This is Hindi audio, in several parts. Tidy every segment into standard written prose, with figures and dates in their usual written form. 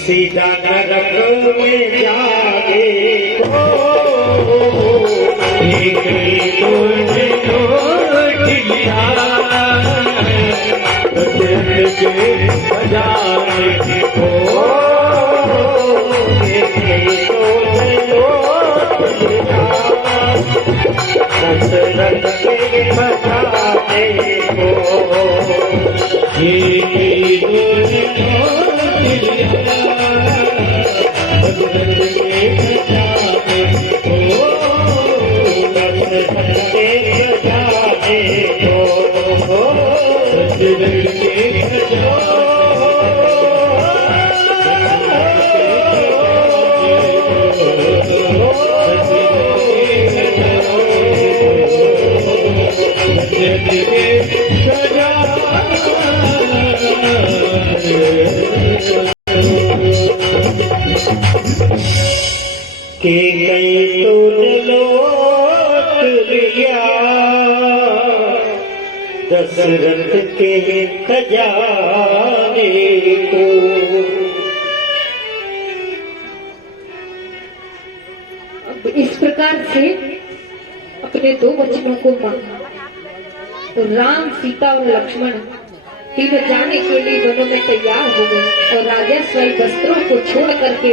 सीधा नरक में जाने को तुझे लौट लिया बजाने को दशरथ के बजाने के कई तूने लौट लिया दशरथ के खजाने को। इस प्रकार से अपने दो वचनों को मांगा। तो राम, सीता और लक्ष्मण तीनों जाने के लिए वनों में तैयार हो गए और राजस्वाई वस्त्रों को छोड़ करके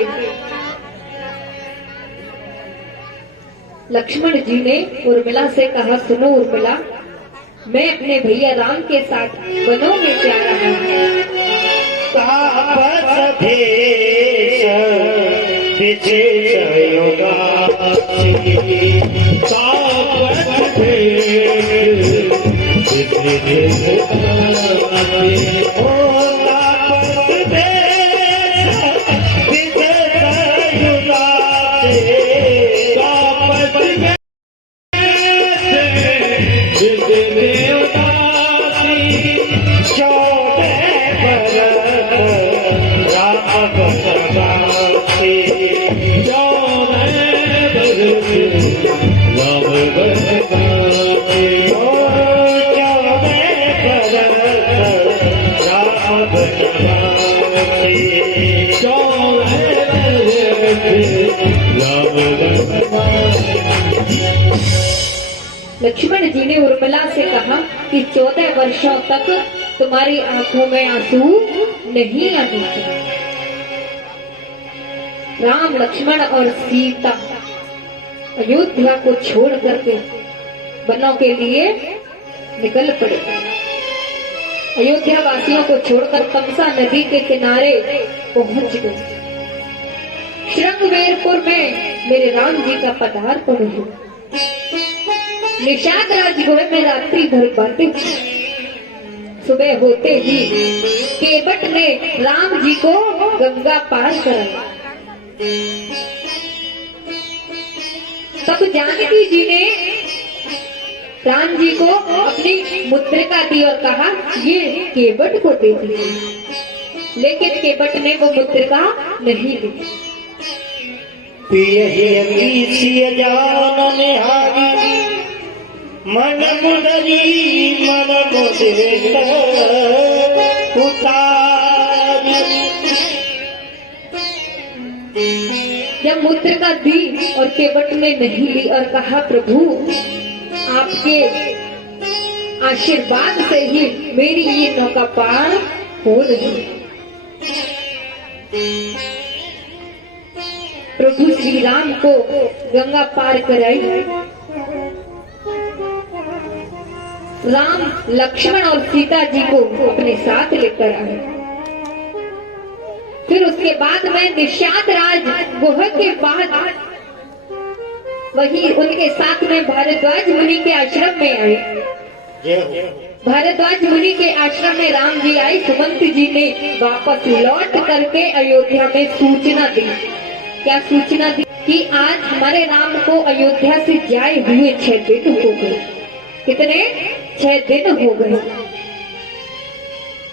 लक्ष्मण जी ने उर्मिला से कहा, सुनो उर्मिला, मैं अपने भैया राम के साथ वनों में जा रहा हूँ। तापस भेष विशेष योगासी, तापस भेष विशेष योगासी, ओ तापस भेष विशेष योगासी, तापस भेष विशेष योगासी, 14 बरस राम बनवासी, 14 बरस राम बनवासी, ओ 14 बरस राम बनवासी, 14 बरस राम बनवासी। लक्ष्मण जी ने उर्मिला से कहा कि 14 वर्षों तक तुम्हारी आंखों में आंसू नहीं आने चाहिए। राम, लक्ष्मण और सीता अयोध्या को छोड़ करके वनों के लिए निकल पड़े। अयोध्या वासियों को छोड़कर तमसा नदी के किनारे पहुंच गए। श्रृंगवेरपुर में मेरे राम जी का पदार्पण हुआ। निषाद राजगुह में रात्रि भर बातें। सुबह होते ही केवट ने राम जी को गंगा पार कराया। तब जानकी जी ने राम जी को अपनी मुद्रिका दी और कहा, ये केवट को दे दीजिए। लेकिन केवट ने वो मुद्रिका नहीं ली। पियहि जान निहारी, मन मुदरी मन मुदित उतार। जब मुद्रिका दी और केवट ने नहीं ली और कहा, प्रभु आपके आशीर्वाद से ही मेरी ये नौका पार हो रही है। प्रभु श्री राम को गंगा पार कराई। राम, लक्ष्मण और सीता जी को अपने साथ लेकर आए। फिर उसके बाद में निषाद राज गुह के बाद वही उनके साथ में भारद्वाज मुनि के आश्रम में आए। भारद्वाज मुनि के आश्रम में राम जी आए। सुमंत जी ने वापस लौट करके अयोध्या में सूचना दी। क्या सूचना दी? कि आज हमारे राम को अयोध्या से जाए हुए 6 दिन हो गए। कितने? 6 दिन हो गए।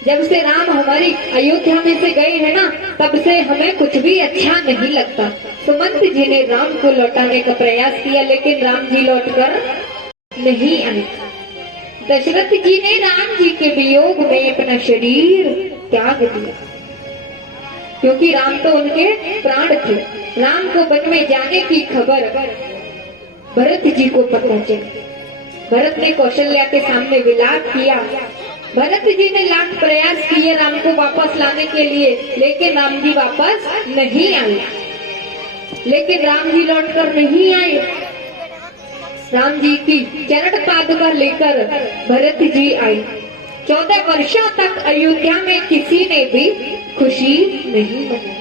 जब से राम हमारी अयोध्या में से गए हैं ना, तब से हमें कुछ भी अच्छा नहीं लगता। सुमंत जी ने राम को लौटाने का प्रयास किया, लेकिन राम जी लौटकर नहीं आए। दशरथ जी ने राम जी के वियोग में अपना शरीर त्याग दिया, क्योंकि राम तो उनके प्राण थे। राम को वन में जाने की खबर भरत जी को पता चली। भरत ने कौशल्या के सामने विलाप किया। भरत जी ने लाख प्रयास किए राम को वापस लाने के लिए, लेकिन राम जी वापस नहीं आए। लेकिन राम जी लौटकर नहीं आए। राम जी की चरण पादुका लेकर भरत जी आए। 14 वर्षों तक अयोध्या में किसी ने भी खुशी नहीं मनाई,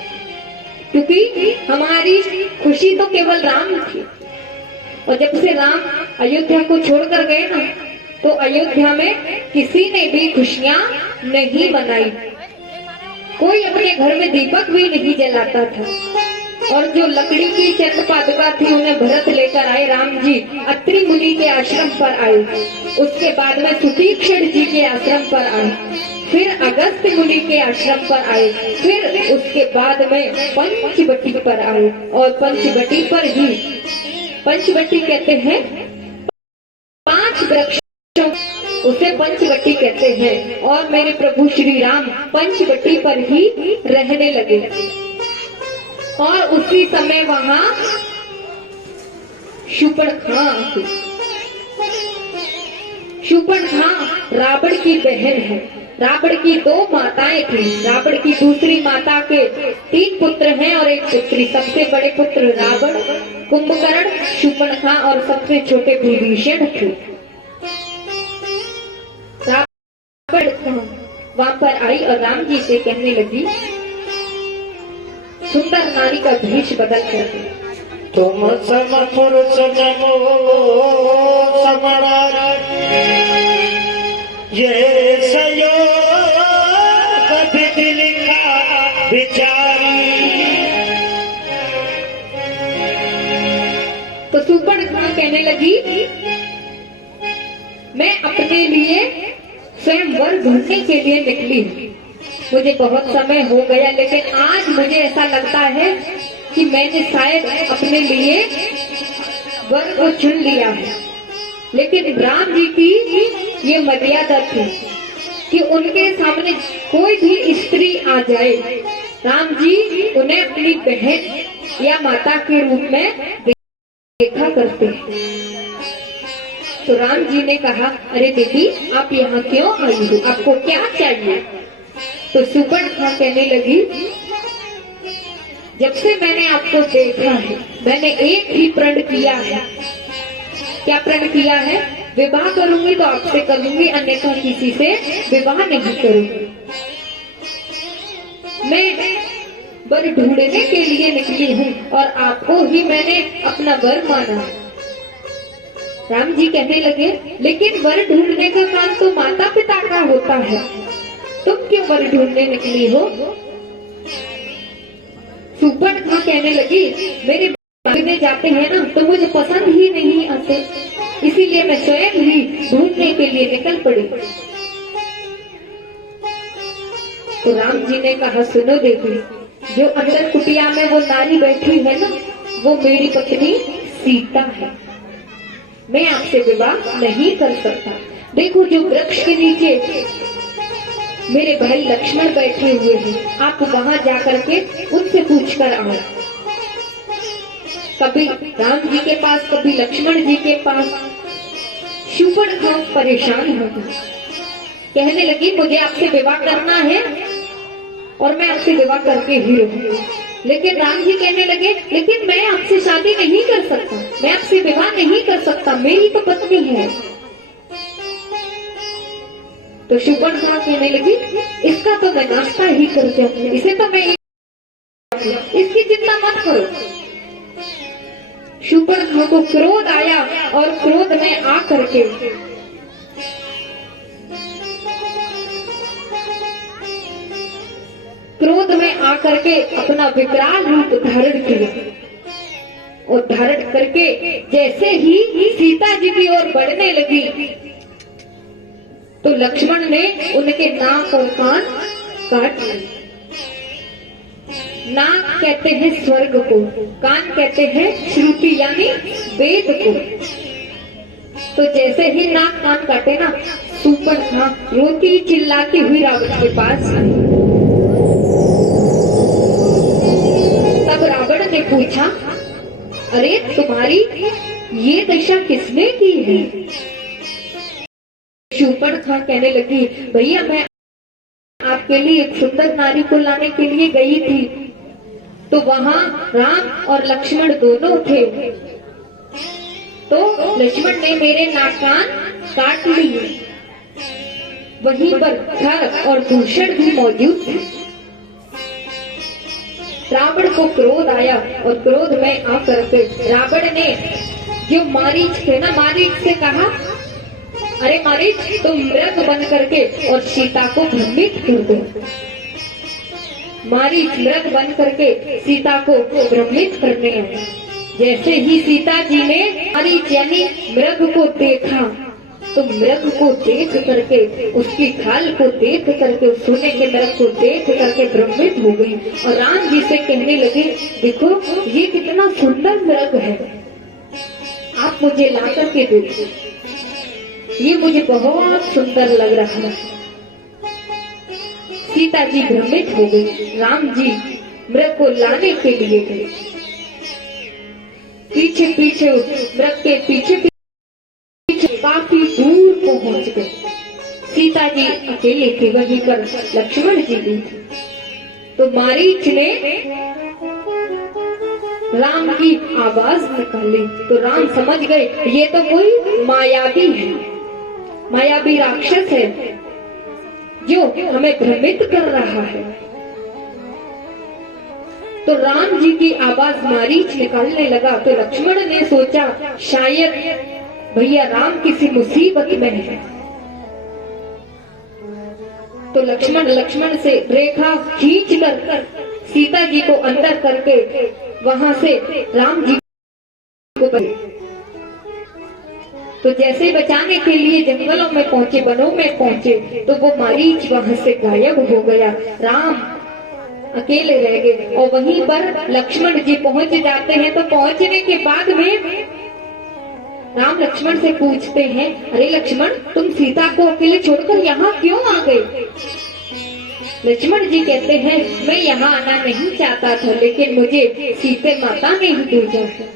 क्योंकि हमारी खुशी तो केवल राम थी। और जब से राम अयोध्या को छोड़कर गए ना, तो अयोध्या में किसी ने भी खुशियां नहीं मनाई। कोई अपने घर में दीपक भी नहीं जलाता था। और जो लकड़ी की चरण पादुका थी, उन्हें भरत लेकर आए। राम जी अत्रि मुनि के आश्रम पर आए, उसके बाद में सुतीक्षण जी के आश्रम पर आए, फिर अगस्त्य मुनि के आश्रम पर आए, फिर उसके बाद में पंचवटी पर आए। और पंचवटी पर ही, पंचवटी कहते हैं 5 वृक्षों, उसे पंचवटी कहते हैं। और मेरे प्रभु श्री राम पंचवटी पर ही रहने लगे। और उसी समय वहां शूर्पणखा थी। शूर्पणखा रावण की बहन है। रावण की 2 माताएं थी। रावण की दूसरी माता के 3 पुत्र हैं और 1 पुत्री। सबसे बड़े पुत्र रावण, कुंभकर्ण, शूर्पणखा और सबसे छोटे विभीषण थे। रावण वहां पर आई और राम जी से कहने लगी, सुंदर नारी का भेष बदल कर दे। तुम समपुरुष जनो समरा ये सयोग विधि लिखा विचारी। तो शूर्पणखा कहने लगी, मैं अपने लिए स्वयं वर ढूंढने के लिए निकली हूँ। मुझे बहुत समय हो गया, लेकिन आज मुझे ऐसा लगता है कि मैंने शायद अपने लिए वर को चुन लिया है। लेकिन राम जी की ये मर्यादा थी कि उनके सामने कोई भी स्त्री आ जाए, राम जी उन्हें अपनी बहन या माता के रूप में देखा करते हैं। तो राम जी ने कहा, अरे दीदी आप यहाँ क्यों आई हो, आपको क्या चाहिए? तो शूर्पणखा कहने लगी, जब से मैंने आपको देखा है मैंने एक ही प्रण किया है। क्या प्रण किया है? विवाह करूंगी तो आपसे करूंगी, अन्यथा किसी से विवाह नहीं करूंगी। मैं वर ढूंढने के लिए निकली हूँ और आपको ही मैंने अपना वर माना। राम जी कहने लगे, लेकिन वर ढूंढने का काम तो माता पिता का होता है, तुम क्यों वर ढूंढने निकली हो? शूर्पणखा कहने लगी, मेरे मांगने जाते हैं ना तो मुझे पसंद ही नहीं आते, इसीलिए मैं स्वयं ही ढूंढने के लिए निकल पड़ी। तो राम जी ने कहा, सुनो देवी, जो अंदर कुटिया में वो नारी बैठी है ना, वो मेरी पत्नी सीता है। मैं आपसे विवाह नहीं कर सकता। देखो जो वृक्ष के नीचे मेरे भाई लक्ष्मण बैठे हुए हैं, आप वहां जाकर के उनसे पूछ कर आओ। कभी राम जी के पास, कभी लक्ष्मण जी के पास। शूर्पणखा परेशान हो गई, कहने लगी, मुझे आपसे विवाह करना है और मैं आपसे विवाह करके ही रहूंगी। लेकिन राम जी कहने लगे, लेकिन मैं आपसे शादी नहीं कर सकता, मैं आपसे विवाह नहीं कर सकता, मेरी तो पत्नी है। तो शूर्पणखा कहने लगी, इसका तो मैं नाश्ता ही कर जाऊंगी, इसे तो मैं इसकी चिंता मत करो। शूर्पणखा को क्रोध आया और क्रोध में आकर के अपना विकराल रूप धारण किया और धारण करके जैसे ही सीता जी की ओर बढ़ने लगी तो लक्ष्मण ने उनके नाक और कान काट लिए। नाक कहते हैं स्वर्ग को, कान कहते हैं श्रुति यानी वेद को। तो जैसे ही नाक कान काटे ना, शूर्पणखा रोती चिल्लाती हुई रावण के पास आई। तब रावण ने पूछा, अरे तुम्हारी ये दशा किसने की है? शूर्पणखा कहने लगी, भैया मैं आपके लिए एक सुंदर नारी को लाने के लिए गई थी, तो वहां राम और लक्ष्मण दोनों थे, तो लक्ष्मण ने मेरे नाक कान काट लिए। वहीं पर खर और दूषण भी मौजूद थे। रावण को क्रोध आया और क्रोध में आकर के रावण ने जो मारीच थे ना, मारीच से कहा, अरे मारीच तुम मृग बन करके और सीता को भ्रमित कर दो। मारीच मृग बन करके सीता को भ्रमित करने आए। जैसे ही सीता जी ने मारीच यानी मृग को देखा तो मृग को देख करके, उसकी खाल को देख करके, उस सोने के मृग को देख करके भ्रमित हो गई और राम जी से कहने लगे, देखो ये कितना सुंदर मृग है, आप मुझे ला करके देखिए, ये मुझे बहुत सुंदर लग रहा है। सीता जी भ्रमित हो गई। राम जी मृग को लाने के लिए गए। पीछे पीछे वृक्ष के पीछे पीछे काफी दूर पहुंच गए। सीता जी अकेले थे, वहीं पर लक्ष्मण जी भी थे। तो मारीच ने राम की आवाज निकाली तो राम समझ गए ये तो कोई मायावी है, मायावी राक्षस है जो हमें भ्रमित कर रहा है। तो राम जी की आवाज मारीच निकालने लगा तो लक्ष्मण ने सोचा शायद भैया राम किसी मुसीबत में है। तो लक्ष्मण से रेखा खींच कर सीता जी को अंदर करके वहां से राम जी को तो जैसे बचाने के लिए जंगलों में पहुंचे, वनों में पहुंचे, तो वो मारीच वहां से गायब हो गया। राम अकेले रह गए और वहीं पर लक्ष्मण जी पहुंच जाते हैं। तो पहुंचने के बाद में राम लक्ष्मण से पूछते हैं, अरे लक्ष्मण तुम सीता को अकेले छोड़कर यहाँ क्यों आ गए? लक्ष्मण जी कहते हैं मैं यहाँ आना नहीं चाहता था, लेकिन मुझे सीता माता ने ही भेजा है,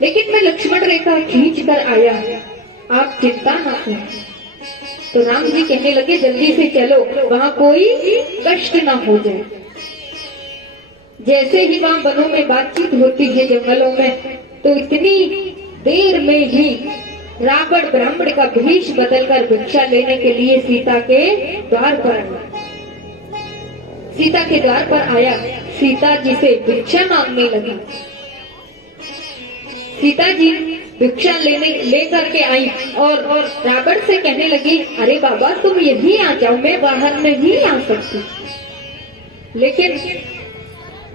लेकिन मैं लक्ष्मण रेखा खींच कर आया, आप चिंता ना करें। तो राम जी कहने लगे जल्दी से चलो, वहाँ कोई कष्ट ना हो जाए। जैसे ही वहाँ वनों में बातचीत होती है जंगलों में, तो इतनी देर में ही रावण ब्राह्मण का भेष बदलकर भिक्षा लेने के लिए सीता के द्वार पर आया। सीता के द्वार पर आया, सीता जी से भिक्षा मांगने लगा। सीता जी भिक्षा लेकर के आई और रावण से कहने लगी, अरे बाबा तुम यहीं आ जाओ, मैं बाहर नहीं आ सकती। लेकिन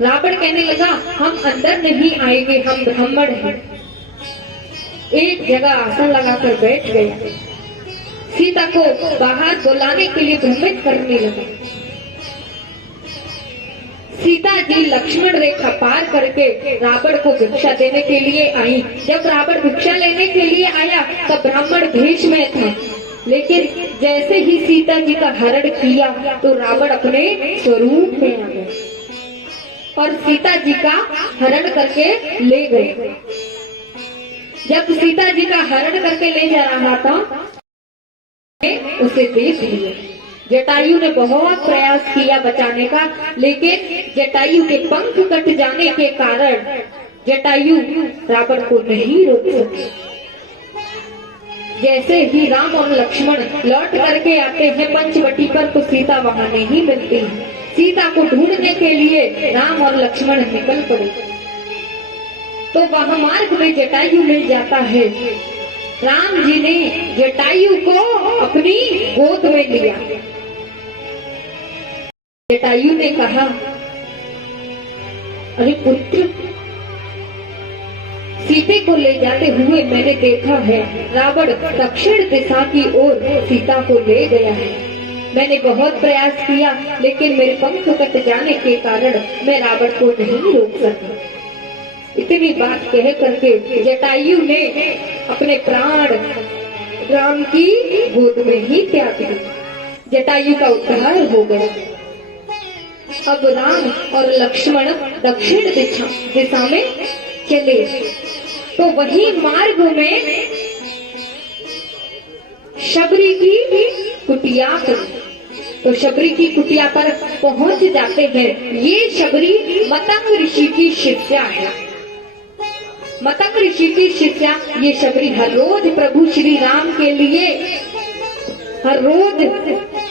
रावण कहने लगा हम अंदर नहीं आएंगे, हम ब्राह्मण हैं। एक जगह आसन लगाकर बैठ गया। सीता को बाहर बुलाने के लिए भ्रमित करने लगा। सीता जी लक्ष्मण रेखा पार करके रावण को भिक्षा देने के लिए आई। जब रावण भिक्षा लेने के लिए आया तब ब्राह्मण भेष में था, लेकिन जैसे ही सीता जी का हरण किया तो रावण अपने स्वरूप में आ गया और सीता जी का हरण करके ले गए। जब सीता जी का हरण करके ले जा रहा था उसे देख लिया। जटायु ने बहुत प्रयास किया बचाने का, लेकिन जटायु के पंख कट जाने के कारण जटायु रावण को नहीं रोक सके। जैसे ही राम और लक्ष्मण लौट करके आते हैं पंचवटी पर तो सीता वहां नहीं मिलती। सीता को ढूंढने के लिए राम और लक्ष्मण निकल पड़े। तो वह मार्ग में जटायु मिल जाता है। राम जी ने जटायु को अपनी गोद में लिया। जटायु ने कहा, अरे पुत्र, सीते को ले जाते हुए मैंने देखा है रावण दक्षिण दिशा की ओर सीता को ले गया है। मैंने बहुत प्रयास किया, लेकिन मेरे पंख कट जाने के कारण मैं रावण को नहीं रोक सका। इतनी बात कह करके जटायु ने अपने प्राण राम की गोद में ही त्याग दिए। जटायु का उद्धार हो गया। अब राम और लक्ष्मण दक्षिण दिशा में चले तो वही मार्ग में शबरी की कुटिया पर, तो शबरी की कुटिया पर पहुंच जाते हैं। ये शबरी मतंग ऋषि की शिष्या है। मतंग ऋषि की शिष्या ये शबरी हर रोज प्रभु श्री राम के लिए हर रोज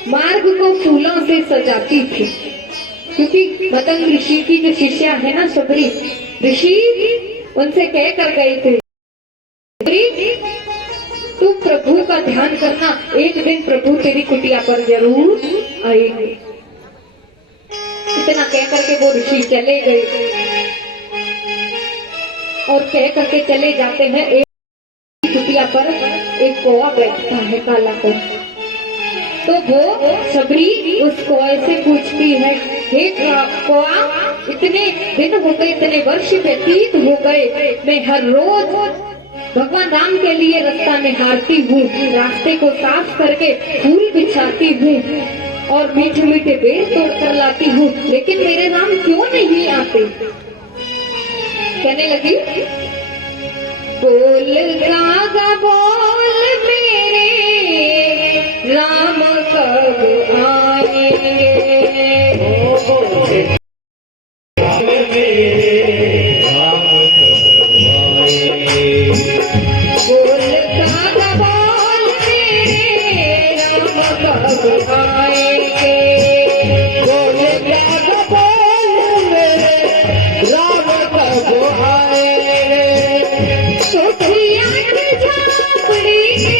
मार्ग को फूलों से सजाती थी, क्योंकि मतंग ऋषि की जो शिष्या है ना शबरी ऋषि, उनसे कह कर गए थे तू प्रभु का ध्यान करना, एक दिन प्रभु तेरी कुटिया पर जरूर आएंगे। इतना कह करके वो ऋषि चले गए और कह करके चले जाते हैं। एक कुटिया पर एक कौवा बैठता है, काला कौवा। तो वो शबरी उस कौवे से पूछती है, हे कौवा, इतने दिन हो गए, इतने वर्ष व्यतीत हो गए, मैं हर रोज भगवान राम के लिए रास्ता निहारती हूँ, रास्ते को साफ करके फूल बिछाती हूँ और मीठे मीठे पेड़ तोड़ कर लाती हूँ, लेकिन मेरे राम क्यों नहीं आते? कहने लगी, बोल गागा बोल मेरे राम कब आएंगे। बोल गागा बोल मेरे राम कब आएंगे। बोल गागा बोल मेरे राम कब आएंगे। दुखिया की झांपड़ी के,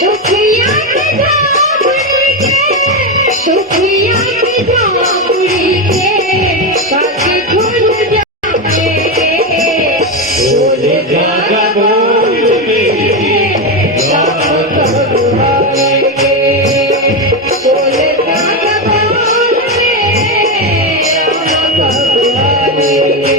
दुखिया की झांपड़ी के, दुखिया की झांपड़ी के बाकी खुल जाए। बोल गागा बोल मेरे राम कब आएंगे। बोल गागा बोल मेरे राम कब आएंगे।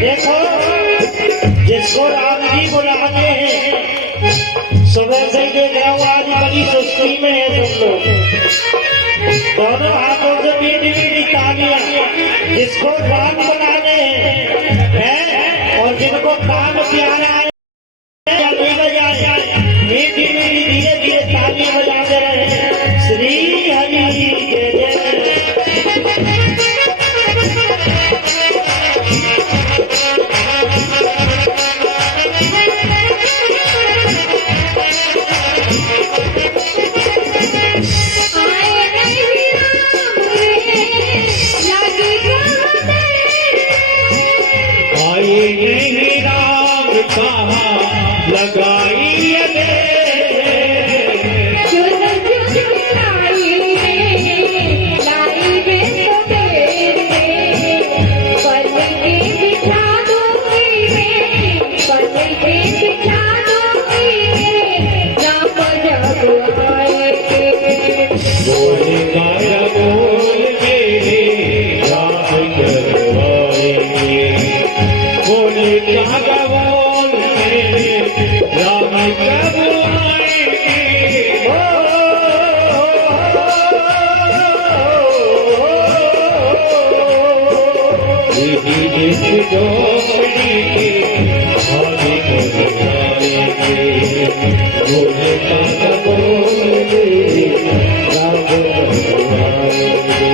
देखो, जिसको राम जी बुलाते हैं, सुबह से ही देख रहा हूँ आज बड़ी सुस्ती में है तुम लोग। दोनों हाथों से मीठी मीठी तालियां जिसको राम बुलाने हैं और जिनको काम प्यारा है मीठी मीठी धीरे धीरे तालियां बजाते रहे। श्री हरि जय जय। आए नहीं राम कहा लगाई चुन चुन लाई वे तो तेरे पल के बिछा दूंगी मैं, पल के बिछा दूंगी मैं राम जब आएंगे। बोल गाया बोल मेरे राम कब आएंगे। बोल गाया बोल मेरे राम कब आएंगे। जिस डोरी के आगे कब आएंगे। बोल गाया बोल मेरे राम कब आएंगे।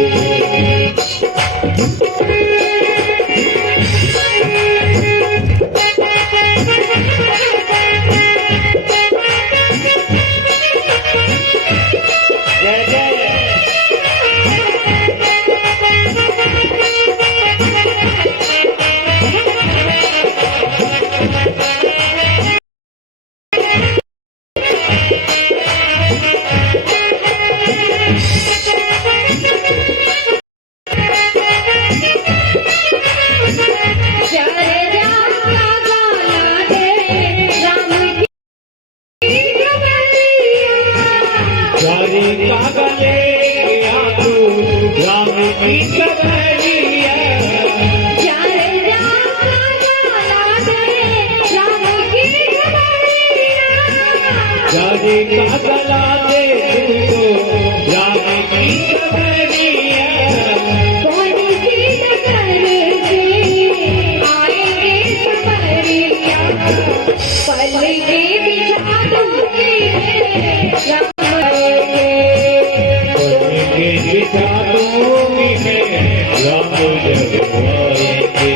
जय जय। जारे का गले गया तू राम की कबरिया। जारे जारे का गला दे तुमको राम की कबरिया। कौन सी नगर से आएंगे सबरिया, पल के बिछा दूंगी राम आएंगे। पल के बिछा दूंगी मैं राम जब आएंगे।